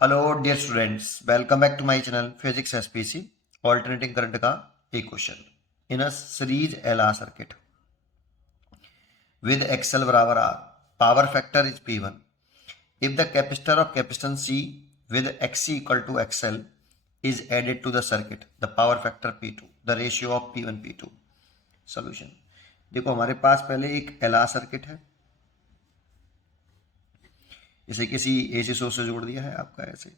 Hello dear students, welcome back to my channel physics SPC. Alternating current का एक question in a series LR circuit with XL बराबर R, power factor is P1 if the capacitor of capacitance C with XC equal to XL is added to the circuit, the power factor P2, the ratio of P1 P2। Solution देखो, हमारे पास पहले एक LR circuit है, इसे किसी AC source से जोड़ दिया है आपका ऐसे।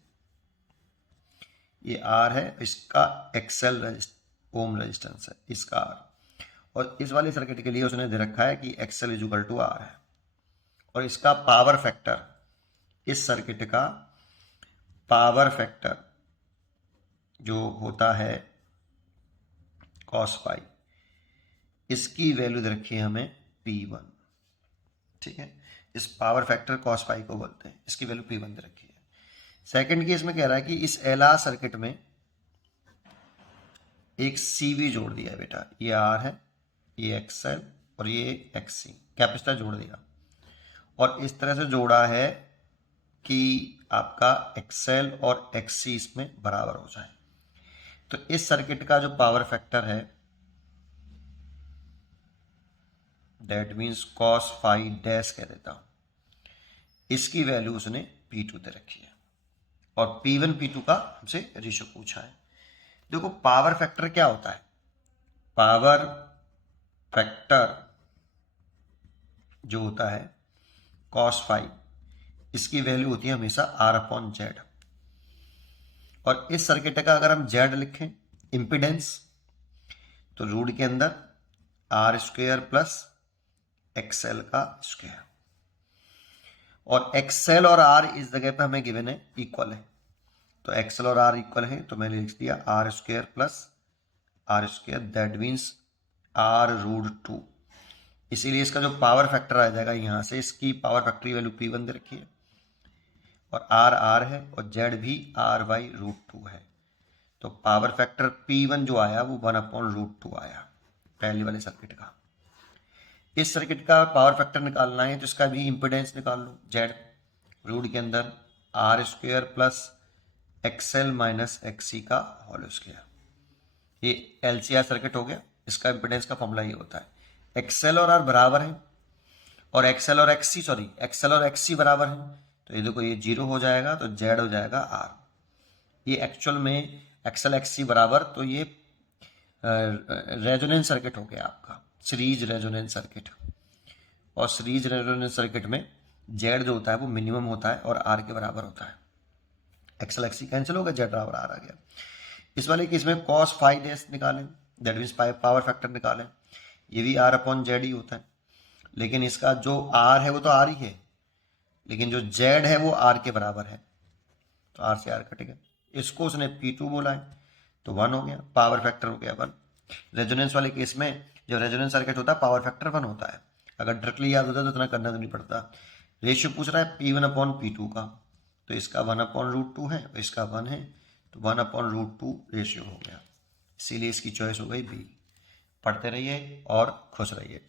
ये आर है, इसका एक्सएल ओम रेजिस्टेंस है, इसका आर। और इस वाले सर्किट के लिए उसने दे रखा है कि XL is equal to R है। और इसका पावर फैक्टर, इस सर्किट का पावर फैक्टर जो होता है कॉस पाई, इसकी वैल्यू दे रखी है हमें P1। ठीक है, इस पावर फैक्टर कॉस पाई को बोलते हैं, इसकी वैल्यू P1 दे रखी है। सेकंड केस में कह रहा है कि इस एलआर सर्किट में एक CV जोड़ दिया है बेटा, ये R है, ये XL और ये XC, कैपेसिटर जोड़ दिया। और इस तरह से जोड़ा है कि आपका XL और XC इसमें बराबर हो जाए। तो इस सर्किट का जो पावर फैक्टर है, that means cos phi dash कह देता हूं, इसकी वैल्यू उसने P2 दे रखी है। और P1 P2 का हमसे रेशियो पूछा है। देखो, पावर फैक्टर क्या होता है? पावर फैक्टर जो होता है कॉस फाई, इसकी वैल्यू होती है हमेशा R/Z। और इस सर्किट का अगर हम Z लिखें इंपिडेंस, तो रूट के अंदर R² प्लस XL का स्क्वायर। और XL और R इस जगह पे हमें गिवन है इक्वल है, तो XL और R इक्वल है, तो मैंने लिख दिया R² plus R², that means R√2। इसीलिए इसका जो पावर फैक्टर आ जाएगा यहां से, इसकी पावर फैक्टर की वैल्यू P1 दे रखी है, और R है और Z भी R/√2 है। तो पावर फैक्टर P1 जो आया वो 1/√2 आया पहले वाले सर्किट का। इस सर्किट का पावर फैक्टर निकालना है तो इसका भी इंपिडेंस निकाल लो, Z रूट के अंदर R² plus XL minus XC का होल स्क्वायर। ये LCR सर्किट हो गया, इसका इंपिडेंस का फॉर्मूला ये होता है। XL और R बराबर है, और XL और XC बराबर है, तो ये देखो ये 0 हो जाएगा, तो Z हो जाएगा R। ये एक्चुअल में XL XC बराबर, तो ये रेजोनेंस सर्किट हो गया आपका, सीरीज रेजोनेंस सर्किट। और सीरीज रेजोनेंस सर्किट में Z जो होता है वो मिनिमम होता है और R के बराबर होता है। XL XC कैंसिल हो गया, Z बराबर R आ गया। इस वाले केस में कॉस फाई डैश निकालें, दैट मीन्स पावर फैक्टर निकालें, ये भी R/Z ही होता है। लेकिन इसका जो R है वो तो R ही है, लेकिन जो Z है वो R के बराबर है, तो R से R कटेगा। इसको उसने P2 बोला है, तो 1 हो गया, पावर फैक्टर हो गया 1। रेजोनेंस वाले केस में जब रेजोनेंस सर्किट होता है पावर फैक्टर 1 होता है। अगर डायरेक्टली याद होता है तो इतना करना तो नहीं पड़ता। रेशियो पूछ रहा है P1/P2 का, तो इसका 1/√2 है, इसका 1 है, तो 1/√2 रेशियो हो गया। इसीलिए इसकी चॉइस हो गई B। पढ़ते रहिए और खुश रहिए।